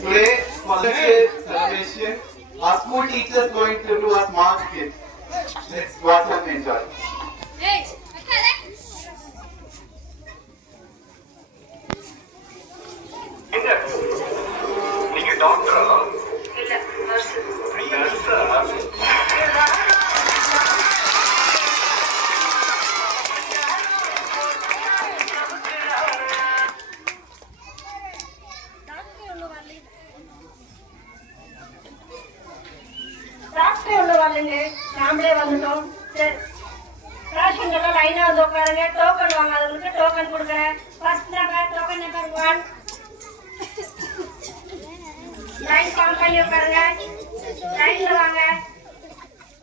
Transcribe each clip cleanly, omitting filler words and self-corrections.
Today, for the kids celebration, our school teachers going to do a smart kids. Let's watch and enjoy. Hey, நீங்க டாக்டரா? இல்ல, nurse. நர்ஸா? நாமளே வந்துட்டோம். சரி, பேஷண்ட்லாம் லைனா வந்து உட்காருங்க. டோக்கன் வாங்காதவங்களுக்கு டோக்கன் கொடுக்குறேன். First number token number 1 line form பண்ணி உட்காருங்க. லைன்ல வாங்க.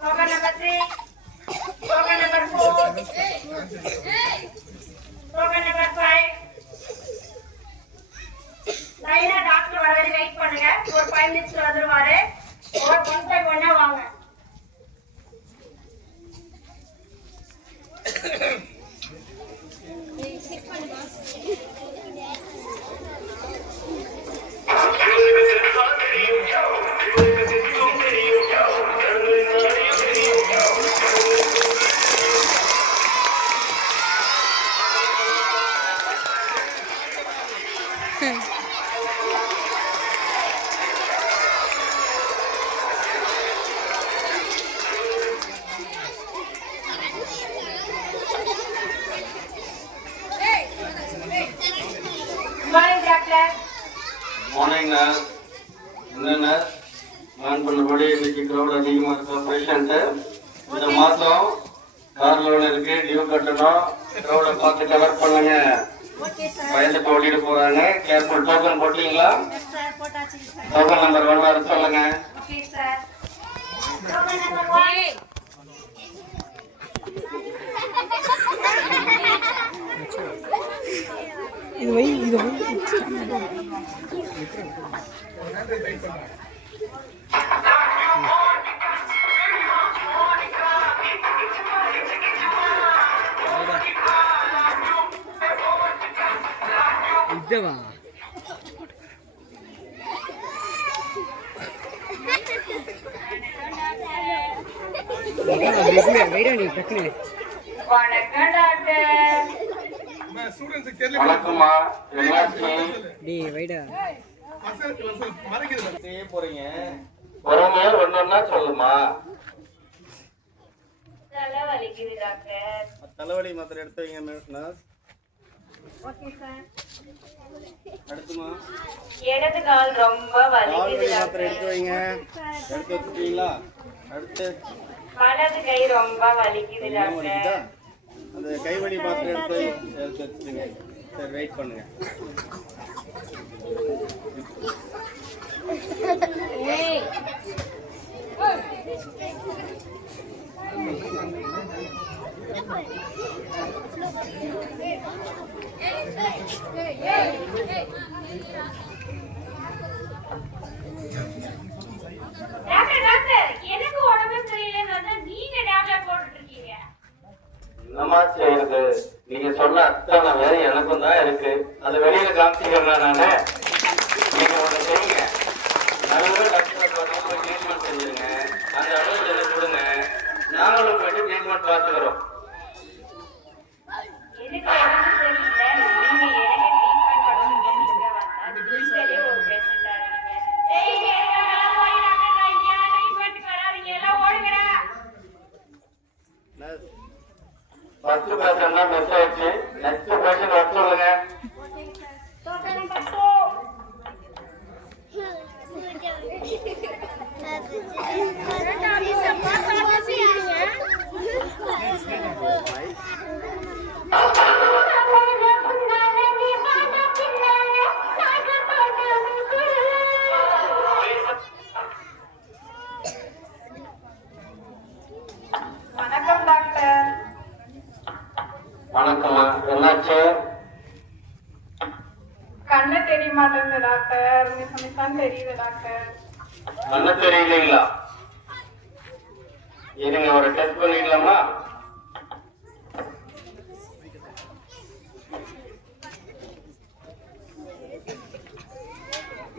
Token number 3 token number 4 token number 5 லைனா டாக்டர் வர வரை வெயிட் பண்ணுங்க. ஒரு 5 மினிட்ஸ்ல வந்துருவாரு. ஒரு 1 by 1 வாங்க. மார்னிங்ண்ணா. என்னண்ணா பிளான் பண்ணபடி இன்னைக்கு க்ரௌட் அதிகமாக இருக்கும். பேஷண்ட்டு இந்த மாதம் கார் லோன் இருக்கு, டியூ கட்டணும். க்ரௌடை பார்த்து கவர் பண்ணுங்க. பயந்துட்டு ஓடிட்டு போறாங்க. கேர்ஃபுல். டோக்கன் போட்டீங்களா? டோக்கன் நம்பர் 1 வர சொல்லுங்க. இது இதவா வணக்கம்மா. போறீங்க பொறுமையா ஒன்னொன்னா சொல்லுமா. தலைவலி மாத்திரை எடுத்து வைங்க. அடுத்துமா இடது கால் ரொம்ப வலிக்குது. மாத்திரை எடுத்து வைங்க. எடுத்து வச்சுட்டீங்களா? அடுத்து வலது கை ரொம்ப வலிக்குது டாக்டர். அந்த கைவலி மாத்திரை எடுத்து வச்சுட்டுங்க. சரி, வெயிட் பண்ணுங்க. எனக்கு உடம்பு சரியில்லைன்னு நீங்க டேப்லெட் போட்டுட்டு இருக்கீங்க. என்னமா செய்யறது? நீங்க சொன்ன அத்தனை வேலை எனக்கும் தான் இருக்கு. அது வெளியில காமிச்சிக்கிறேன் நானு. நீங்க ஒண்ணு செய்யுங்க. நல்ல டாக்டரை பார்த்து ட்ரீட்மெண்ட் செஞ்சிருங்க. அந்த அளவுக்கு எனக்கு கொடுங்க. நாங்களும் போயிட்டு ட்ரீட்மெண்ட் பார்த்துக்கிறோம். எனக்கு உடம்பு சரியில்லை, நீங்க எனக்கு ட்ரீட்மெண்ட் பண்ணுங்க. சரி, ஒரு பேஷண்டா இருக்கீங்க. போய் டாக்டர் இங்க ட்ரீட்மெண்ட் வராதீங்க. எல்லாம் ஓடுங்கடா. ஃபர்ஸ்ட் பேஷண்ட் தான் மிஸ் ஆயிடுச்சு. நெக்ஸ்ட் பேஷண்ட் வர சொல்லுங்க. வணக்கம் டாக்டர். வணக்கம்மா. என்னாச்சு? கண்ணு தெரிய மாட்டேங்குது டாக்டர். மிஸ் தெரியுது டாக்டர். கண்ணு தெரியலீங்களா? இருங்க, ஒரு டெஸ்ட் பண்ணிடலாமா?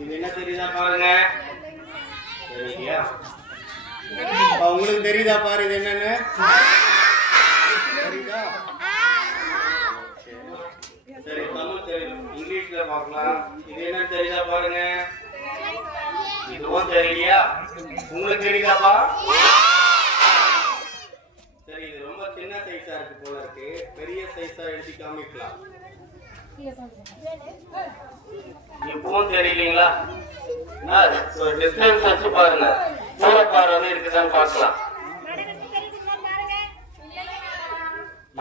இது என்ன தெரியுதா பாருங்க. சரியா? உங்களுக்கு தெரியுதா பாரு இது என்னன்னு? தெரியுதா? சரி, தமிழ் தெரியும், இங்கிலீஷ்ல பார்க்கலாம். இது என்ன தெரியுதா பாருங்க. இதுவும் தெரியலையா? உங்களுக்கு தெரியுதாப்பா? சரி, இது ரொம்ப சின்ன சைஸா இருக்கு போல இருக்கு. பெரிய சைஸா எழுதி காமிக்கலாம். இப்பவும் தெரியலீங்களா? டிஸ்டன்ஸ் வச்சு பாருங்க. தூரப்பார்வை இருக்குதான்னு பார்க்கலாம்.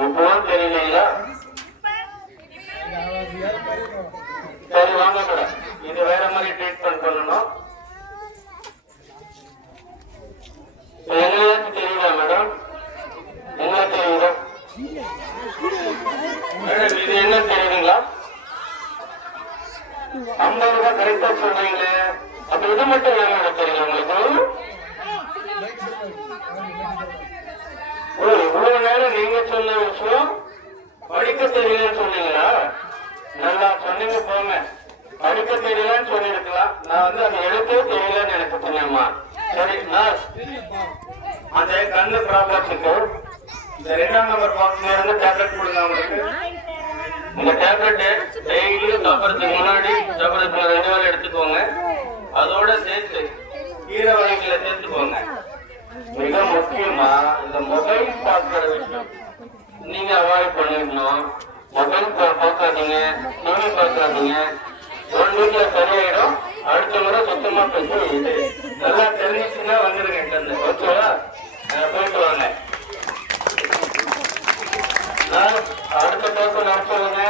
இப்பவும் தெரியலீங்களா? சரி, வாங்க மேடம், இது வேற மாதிரி ட்ரீட்மெண்ட் பண்ணணும். எங்களுக்கு தெரியுதா மேடம்? உங்களுக்கு தெரியுதா மேடம்? இது என்ன தெரியுதுங்களா? 50 ரூபாய் கரெக்டா சொல்றீங்களே, அப்ப இது மட்டும் என்ன தெரியல உங்களுக்கு? இவ்வளவு நேரம் நீங்க சொன்ன விஷயம் படிக்க தெரியலன்னு சொன்னீங்களா? நல்லா சொன்னீங்க போங்க. படிக்க தெரியலன்னு சொல்லிருக்கலாம். நான் வந்து அந்த எழுத்தே தெரியலன்னு எனக்கு சொன்னேம்மா. சரி, நான் அந்த கண்ணு ப்ராப்ளத்துக்கு இந்த 2ஆம் நம்பர் பாக்ஸ்ல இருந்து டேப்லெட் கொடுங்க அவங்களுக்கு. இந்த டேப்லெட் டெய்லியும் சாப்பிட்றதுக்கு முன்னாடி சாப்பிட்றதுக்கு 2 வேளை எடுத்துக்கோங்க. அதோட சேர்த்து கீரை வகைகளை சேர்த்துக்கோங்க. மிக முக்கியமா இந்த மொபைல் பார்க்கிற விஷயம் நீங்க அவாய்ட் பண்ணிடணும். மொபைல் பார்க்காதீங்க, டிவி பார்க்காதீங்க. 1 வீக்ல சரியாயிடும். அடுத்த முறை சுத்தமா பேசி இது நல்லா தெரிஞ்சுச்சுன்னா வந்துருங்க. ஓகேவா? போயிட்டு வாங்க. அடுத்த பேப்பர் நான் சொல்லுங்க.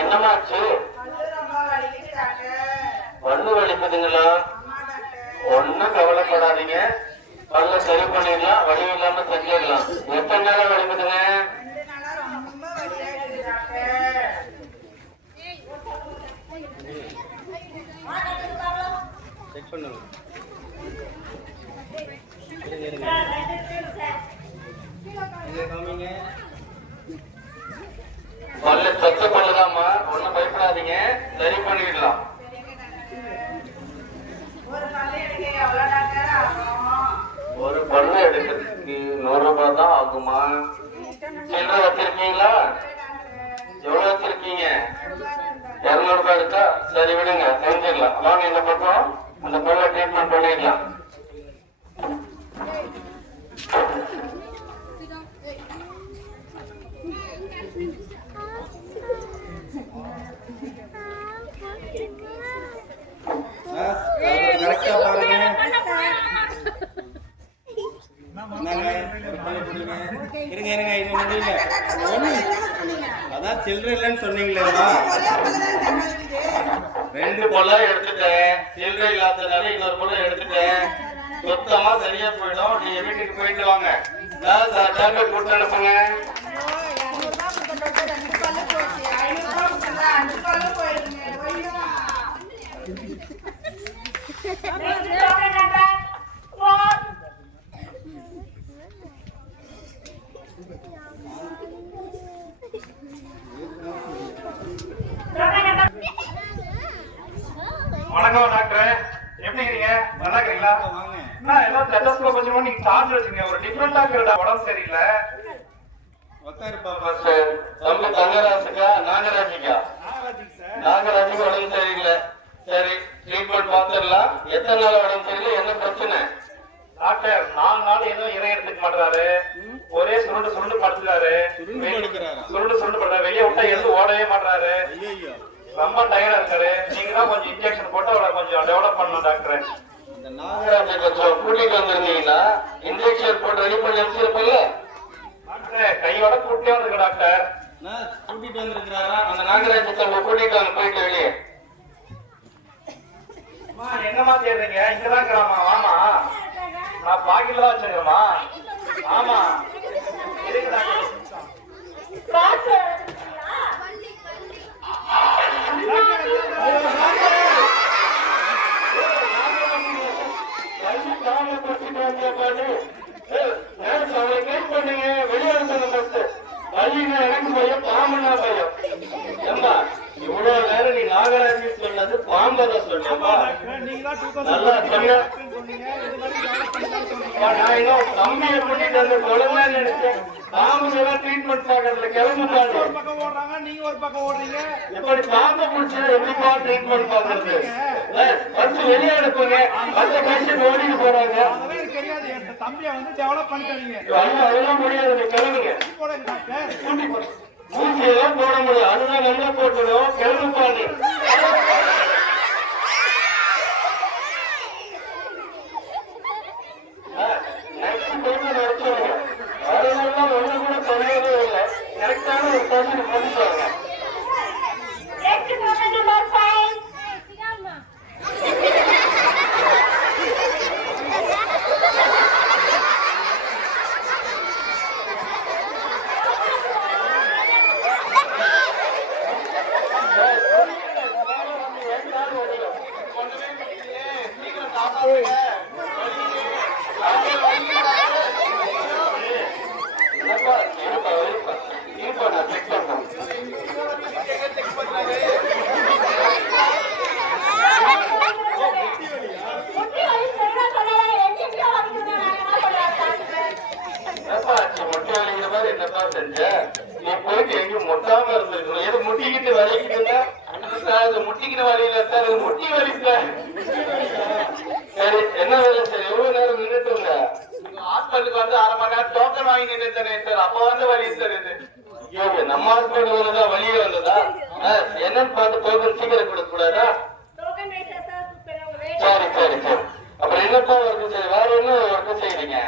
என்னமாச்சு? பல்லு வலிக்குதுங்களா? ஒன்னும் கவலைப்படாதீங்க, பல்ல சரி பண்ணிடலாம். வலி இல்லாம செஞ்சிடலாம். எத்தனை நாளா வலிக்குதுங்க? செக் பண்ணுங்க. பல்லு சொத்த பல்லுதாம்மா, ஒன்னும் பயப்படாதீங்க, சரி பண்ணிடலாம். ஒரு பல்லு எடுக்கிறதுக்கு 100 ரூபாய் தான் ஆகுமா? சில்லறை வச்சிருக்கீங்களா? எவ்வளவு வச்சிருக்கீங்க? 200 ரூபாய் இருக்கா? சரி விடுங்க, செஞ்சிடலாம். வாங்க இந்த பக்கம், அந்த பல்ல ட்ரீட்மெண்ட் பண்ணிடலாம். அதான் சில்லறை இல்லைன்னு சொன்னீங்களேம்மா. 2 பொருளா எடுத்துட்டேன். சில்லறை இல்லாததால இன்னொரு பொருள் எடுத்துட்டேன். சுத்தமா சரியா போயிடும். நீங்க வீட்டுக்கு போயிட்டு வாங்க. டேப்லெட் கொடுத்து அனுப்புங்க. வணக்கம் டாக்டர், எப்படி இருக்கீங்க? நல்லா இருக்கீங்களா? எல்லாம் ஸ்டெத்தஸ்கோப் வச்சு நீங்க சார்ஜ் வச்சுங்க. ஒரு டிஃபரெண்டா இருக்கிற உடம்பு சரியில்லை. தம்பி தங்கராஜுக்கா நாகராஜிக்கா? நாகராஜுக்கு உடம்பு சரியில்லை. சரி, ட்ரீட்மெண்ட் பார்த்துடலாம். எத்தனை நாள் உடம்பு சரியில்லை, என்ன பிரச்சனை? டாக்டர் 4 நாள் ஏதோ இறை எடுத்துக்க மாட்டாரு. ஒரே சுருண்டு சுருண்டு படுத்துறாரு. சுருண்டு சுருண்டு படுறாரு. வெளியே விட்டா எதுவும் ஓடவே மாட்டாரு. ரொம்ப டயர்டா இருக்காரு. நீங்க தான் கொஞ்சம் இன்ஜெக்ஷன் போட்டு அவரை கொஞ்சம் டெவலப் பண்ணணும் டாக்டர். நாகராஜை கொஞ்சம் கூட்டிட்டு வந்திருந்தீங்களா? இன்ஜெக்ஷன் போட்டு ரெடி பண்ணி வச்சிருப்பீங்க. டாக்டர் கையோட கூட்டியே வந்துருக்க டாக்டர். கூட்டிட்டு வந்திருக்கிறாரா? அந்த நாகராஜை கூட்டிட்டு வாங்க, போயிட்டு வெளியே. என்னமா தேடுறீங்க? இங்கதான் இருக்கிறாமா? ஆமா, நான் பாக்கில தான் வச்சிருக்கேமா. ஆமா, இருக்கு டாக்டர். பாம்புனா பயம். ஏம்பா இவ்வளவு நேரம் நீ நாகராஜி சொன்னது பாம்பதான் சொன்னேன்பா. நல்லா சொன்ன. நான் இன்னும் தம்பியை கூட்டிட்டு வந்து குழந்தை நினைச்சேன். பாம்புலாம் ட்ரீட்மெண்ட் பாக்குறதுல கிளம்புறாங்க. ஒரு பக்கம் ஓடுறாங்க, நீங்க ஒரு பக்கம் ஓடுறீங்க. எப்படி பாம்பை பிடிச்சி எப்படிப்பா ட்ரீட்மெண்ட் பாக்குறது? ஃபர்ஸ்ட் வெளியே அனுப்புங்க. மற்ற பேஷண்ட் ஓடிட்டு போறாங்க. அதெல்லாம் எனக்கு தெரியாது. என் தம்பியை வந்து டெவலப் பண்ணிட்டீங்க. அதெல்லாம் முடியாது. கிளம்புங்க. போடுங்க டாக்டர். கூட்டி போடு. ஊசியெல்லாம் போட முடியும். அதுதான் நல்லா போட்டுடும். கிளம்புப்பா நீ. நெக்ஸ்ட் டைம் நடத்துவாங்க. அதெல்லாம் ஒண்ணு கூட தெரியவே இல்லை. கரெக்டான ஒரு பர்சன் பண்ணிட்டாங்க. Next person number 5. என்னப்பா செஞ்ச? நீ போயிட்டு எங்கேயும் முட்டாம இருந்திருக்கணும். எது முட்டிக்கிட்டு வலிக்குதுன்னா முட்டிக்கிட்டு வலியில சார், முட்டி வலிக்க. சரி என்ன வேலை சார்? எவ்வளவு நேரம் நின்றுட்டு இருந்த? ஹாஸ்பிட்டலுக்கு வந்து 1/2 மணி நேரம் டோக்கன் வாங்கி நின்றுட்டேன் சார். அப்ப வந்து வலி சார் இது. ஐயோ, நம்ம ஹாஸ்பிட்டல் வந்ததா வலியே வந்ததா? என்னன்னு பார்த்து டோக்கன் சீக்கிரம் கொடுக்க கூடாதா? Token racer sir, சரி சரி சரி. அப்புறம் என்னப்பா ஒர்க்கு செய்ய? வேற என்ன ஒர்க்கு செய்யறீங்க?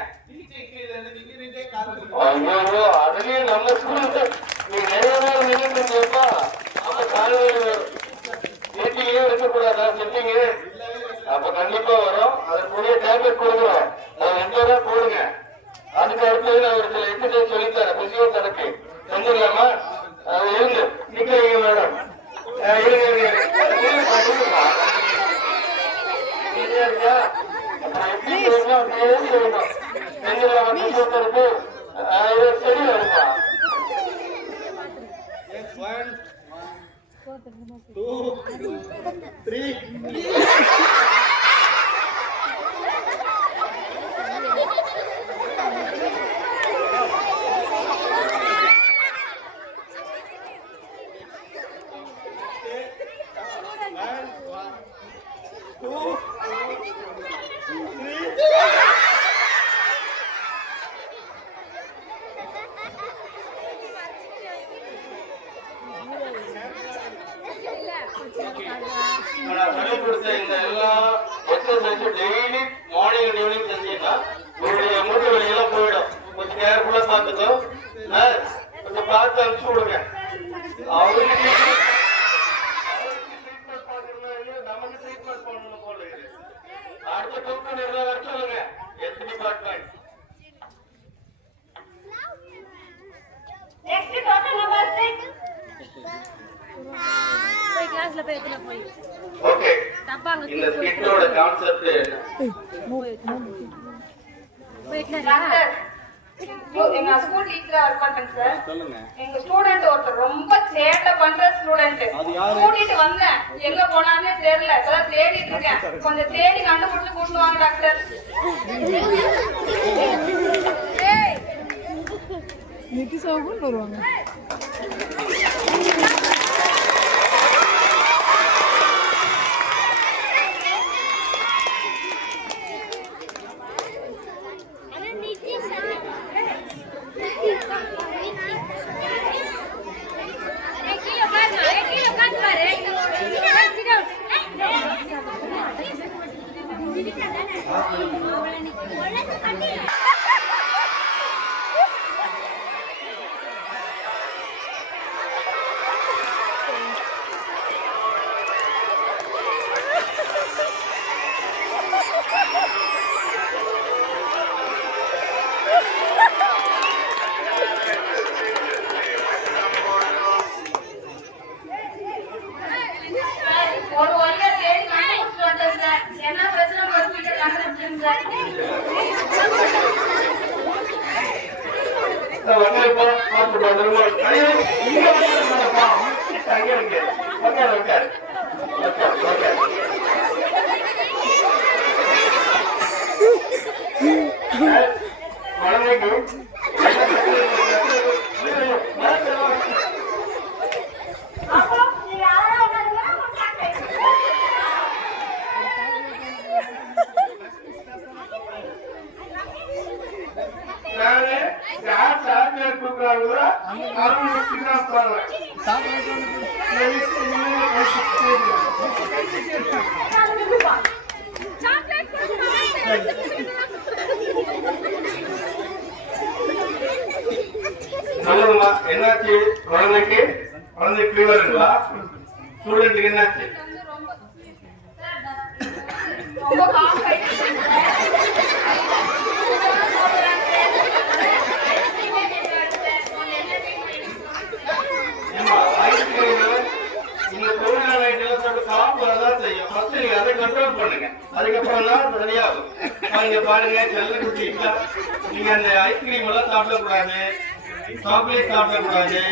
ஐயோ, அதுலயும் நம்ம ஸ்கூலுக்கு நீ நிறைய நேரம் நின்றுட்டு இருந்தியப்பா. அப்ப காலையில மீட்டிங்கே இருக்கக்கூடாதா? சிட்டிங்க அப்ப கண்டிப்பா வரும். அதுக்குரிய டேப்லெட் கொடுக்குறோம். அதை ரெகுலரா போடுங்க. அதுக்கு அடுத்தது நான் ஒரு சில எக்ஸசைஸ் சொல்லித்தரேன். பிசியோ தெரப்பி செஞ்சிடலாமா? அது இருந்து நிக்கிறீங்க மேடம். இருங்க இருக்கா? அப்புறம் எப்படி செய்யணும் அப்படியே செய்யணும். செஞ்சிடலாமா? பிசியோ தெரப்பி சரியா இருக்கா? 1 2 3. சொல்லி கொடுத்த இந்த எல்லா எக்ஸசைஸும் டெய்லி மார்னிங் அண்ட் ஈவினிங் செஞ்சீங்கன்னா உங்களுடைய மூட்டு வலியெல்லாம் போயிடும். கொஞ்சம் கேர்ஃபுல்லா பார்த்துக்கோ. கொஞ்சம் பார்த்து அனுப்பிச்சு விடுங்க. அவருக்கு ட்ரீட்மெண்ட் பார்க்கணும், நமக்கு ட்ரீட்மெண்ட் பண்ணணும் போல இருக்கு. அடுத்த டோக்கன் எல்லாம் வர சொல்லுங்க. Health department. Next token number 6. போய் கிளாஸ்ல போய் எத்தனை போய் ஓகே, தப்பாங்க இந்த ஸ்கிட்டோட கான்செப்ட் போய் டாக்டர், எங்க ஸ்கூல் டீச்சரா ஒர்க் பண்றேன் சார். சொல்லுங்க. எங்க ஸ்டூடெண்ட் ஒருத்தர் ரொம்ப சேட்டை பண்ற ஸ்டூடெண்ட். கூட்டிட்டு வந்தேன், எங்க போனானே தெரியல. இப்பதான் தேடிட்டு இருக்கேன். கொஞ்சம் தேடி கண்டுபிடிச்சு கூட்டு வாங்க டாக்டர். நிதி சோகம் வருவாங்க. சரிப்பா பார்த்து பத்திரமா ஐயோ இங்க உட்காருப்பா அங்க இருக்கு உட்காரு உட்காரு உட்காரு குழந்தைக்கு அப்போ நீங்க யாரா உட்காருங்க நானு யார் சாக்லேட் கொடுக்குறாங்களோ அவங்க கிட்னாப் பண்ணுவேன் சொல்லுங்கம்மா என்னாச்சு குழந்தைக்கு ஃபீவருங்களா ஸ்டூடெண்ட்டுக்கு என்னாச்சு ரொம்ப காஃப் ஆயிடுச்சு இந்த தொழிலாளர் ஐட்டெல்லாம் சொல்லிட்டு காப்பு வரதான் செய்யும் ஃபர்ஸ்ட் நீங்க அதை கண்ட்ரோல் பண்ணுங்க அதுக்கப்புறம் தான் சரியாகும் பாருங்க பாருங்க செல்ல குட்டிங்களா நீங்க அந்த ஐஸ்கிரீம் எல்லாம் சாப்பிடக்கூடாது சாக்லேட் சாப்பிடக்கூடாது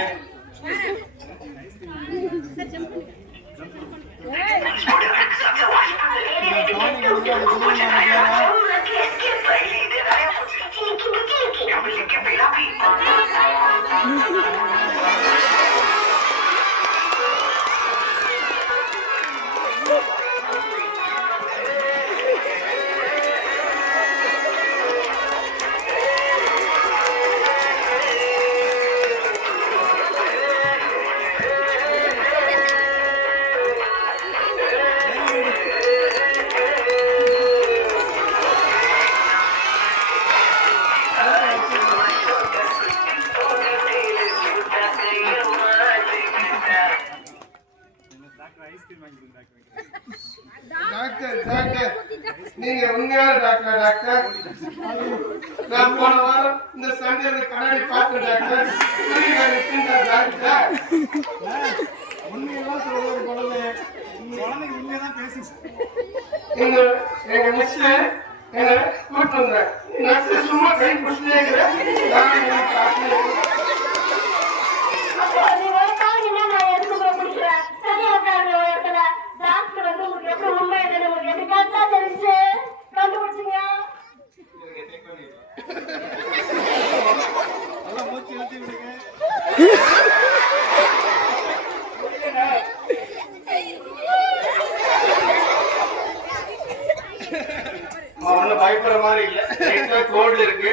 டாக்டர் டாக்டர் நீங்க உண்மையான டாக்டர் நான் போன வாரம் இந்த சண்டே கண்ணாடி பார்த்தேன் டாக்டர் டாக்டர் உண்மையெல்லாம் சொல்றது குழந்தை குழந்தைக்கு உண்மையதான் பேசி எங்க மிஸ் என்ன கூட்டு வந்தேன் நர்ஸ் சும்மா கை பிடிச்சிட்டே இருக்கிறேன் அப்போ நீ ஒரு நாள் என்ன நான் எடுத்து போய் பிடிக்கிறேன் சரியா உட்காருங்க ஒரு இடத்துல டாக்டர் வந்து உங்களுக்கு எப்படி உண்மை என்னன்னு உங்களுக்கு எப்படி கரெக்டா தெரிஞ்சு கண்டுபிடிச்சிங்க நல்லா மூச்சு இழுத்து விடுங்க ஒன்னும் பயப்படுற மாதிரி இல்ல கோல்டு இருக்கு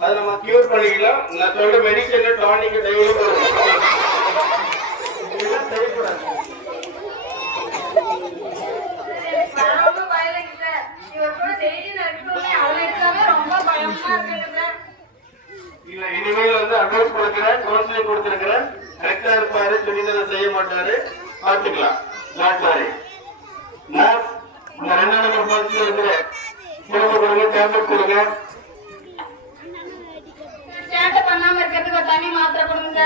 அதை நம்ம கியூர் பண்ணிக்கலாம் நான் சொல்ற மெடிசன் டானிக் டெய்லி ரொம்ப பயம் இல்லை இவர் கூட டெய்லி நான் இருக்கவே அவளை இருக்காவே ரொம்ப பயமா இருக்குங்க இல்ல இனிமேல் வந்து அட்வைஸ் கொடுக்கிறேன் கவுன்சிலிங் கொடுத்திருக்கிறேன் கரெக்டா இருப்பாரு துணிதலை செய்ய மாட்டாரு பாத்துக்கலாம் டாக்டர் நர்ஸ் இந்த 2 நம்பர் பாக்ஸ்ல இருக்கிற சிறப்பு கொடுங்க டேப்லெட் கொடுங்க சேட்டை பண்ணாம இருக்கிறதுக்கு ஒரு தனி மாத்திரை கொடுங்க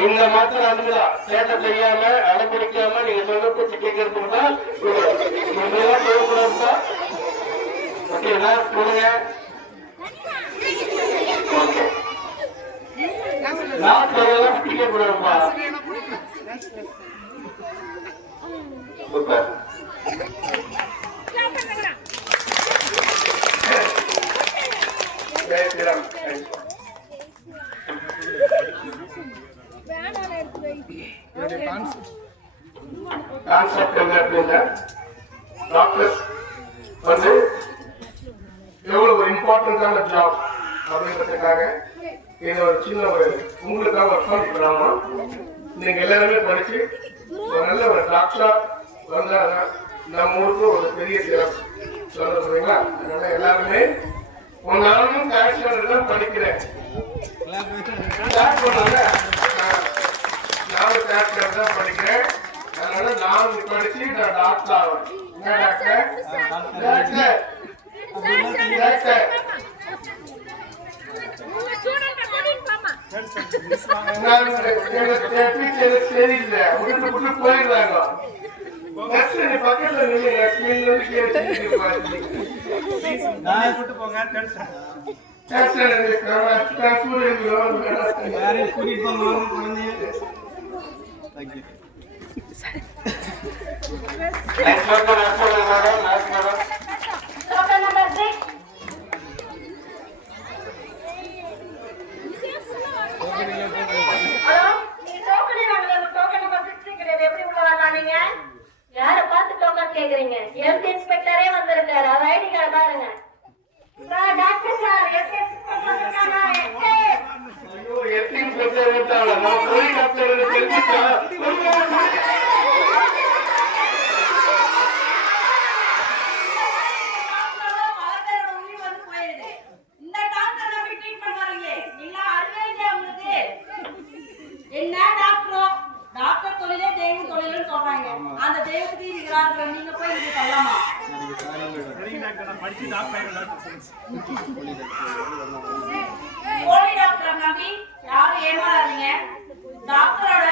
இந்த மாத்திரை அதுதான் சேட்டை செய்யாம அடைப்பிடிக்காம நீங்க சொல்ல பேச்சு கேட்கறதுக்கு தான் தேவைப்படுறா ஓகே நர்ஸ் கொடுங்க ஓகே நான் சொல்லலாம் பிடிக்கக்கூடாதுப்பா சூப்பர் கான்செப்ட் என்ன அப்படின்னா டாக்டர்ஸ் வந்து எவ்வளவு ஒரு இம்பார்ட்டன்டான ஜாப் அப்படின்றதுக்காக இது ஒரு சின்ன ஒரு உங்களுக்காக ஒரு ஃபண்ட் பண்ணாம நீங்க எல்லாருமே படிச்சு ஒரு நல்ல ஒரு டாக்டரா வந்தாங்கன்னா நம்ம ஊருக்கு ஒரு பெரிய சிறப்பு சொல்ல சொல்றீங்களா அதனால எல்லாருமே நானும் காஷ்மீர் தான் படிக்கிறேன் நானும் காஷ்மீர் தான் படிக்கிறேன் அதனால நானும் படிச்சு நான் டாக்டர் ஆவேன் டாக்டர் டாக்டர் சரியில்லை விட்டு விட்டு போயிடுறாங்க பக்கத்துல கூட்டு போங்க யாரையும் கூட்டிட்டு போங்க குழந்தைய. Thank you. Next madam. Token number 6. Hello, நீங்க டோக்கனே வாங்கல. டோக்கன் நம்பர் 6 கிடையாது. எப்படி உள்ள வரலாம் நீங்க? யாரை பார்த்து டோக்கன் கேக்குறீங்க? ஹெல்த் இன்ஸ்பெக்டரே வந்திருக்காரு. அவர் ஐடி கார்டு பாருங்க. Sir, doctor sir, health inspector இருக்கானா? ஐயோ, எத்தின் பிரச்சனை விட்டாங்க. நான் போய் டாக்டர் தெரிஞ்சுட்டா. என்ன டாக்டரோ டாக்டர் தொழிலே தெய்வ தொழில்னு சொல்றாங்க. அந்த தெய்வத்துக்கு இருக்கிறாங்க. நீங்க போய் இது சொல்லலாமா? சரிங்க டாக்டர், நான் படிச்சு டாக்டர் ஆயிடுறேன். போலி டாக்டர் நம்பி யாரும் ஏமாறாதீங்க. டாக்டரோட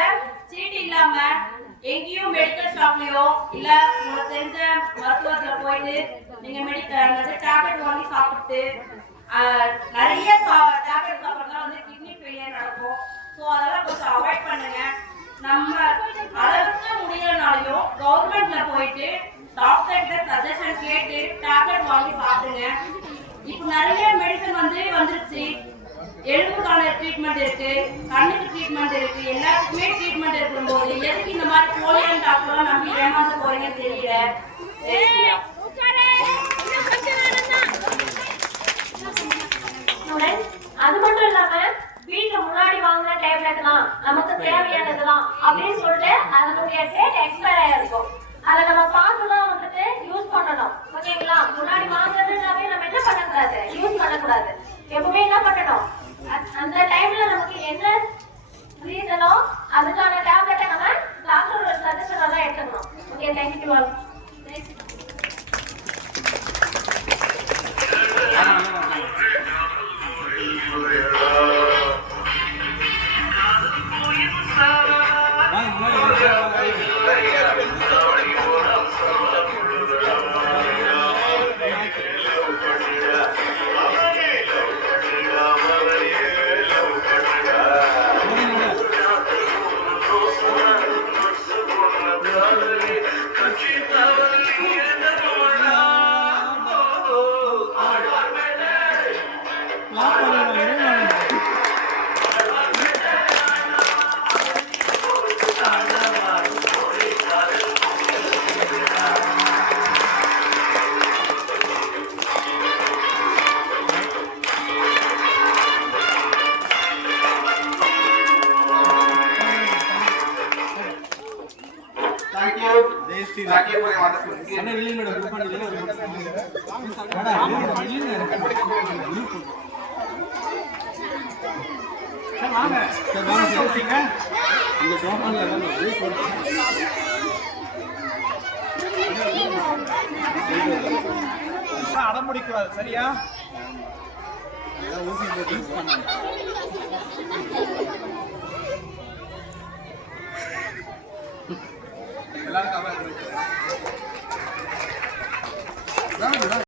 சீட்டு இல்லாம எங்கேயும் மெடிக்கல் ஷாப்லயோ இல்ல உங்களுக்கு தெரிஞ்ச மருத்துவத்துல போயிட்டு நீங்க மெடிக்கல் டேப்லெட் வாங்கி சாப்பிட்டு நிறைய டேப்லெட் சாப்பிட்றதுனால வந்து கிட்னி ஃபெயிலியர் நடக்கும். ஸோ அதெல்லாம் கொஞ்சம் அவாய்ட் பண்ணுங்க. நம்ம அளவுக்கு முடியலனாலையும் கவர்மெண்ட்ல போயிட்டு டாக்டர்கிட்ட சஜஷன் கேட்டு டேப்லெட் வாங்கி சாப்பிடுங்க. இப்போ நிறைய மெடிசன் வந்துருச்சு. எலும்புக்கான ட்ரீட்மெண்ட் இருக்கு, கண்ணுக்கு ட்ரீட்மெண்ட் இருக்கு, எல்லாத்துக்குமே ட்ரீட்மெண்ட் இருக்கும்போது எதுக்கு இந்த மாதிரி போலியான டாக்டர்லாம் நம்பி ஏமாந்து போறீங்கன்னு தெரியல. அது மட்டும் இல்லாம வீட்டுக்கு முன்னாடி வாங்கின டேப்லெட் தான் நமக்கு தேவையானதுதான் அப்படின்னு சொல்லிட்டு அதனுடைய டேட் எக்ஸ்பயர் ஆயிருக்கும். அதை நம்ம பார்த்துதான் வந்துட்டு யூஸ் பண்ணணும். ஓகேங்களா? முன்னாடி வாங்குறதுனாவே நம்ம என்ன பண்ணக்கூடாது, யூஸ் பண்ணக்கூடாது. எப்பவுமே என்ன பண்ணணும், அந்த டைம்ல நமக்கு என்ன ரீசனோ அதுக்கான டேப்லெட்டை நம்ம டாக்டரோட சஜஷனை தான் எடுத்துக்கணும். Okay, thank you all. Thank you for your wonderful gift. அண்ணா இல்லை மேடம், குட் பண்ணி இல்லை. சார் வாங்க. சார் வாங்க சொல்றீங்க. இந்த டோக்கன்ல எல்லாம் அடம் முடிக்கூடாது. சரியா? ஊசி போட்டு யூஸ் பண்ணாங்க. எல்லாரும் கவர்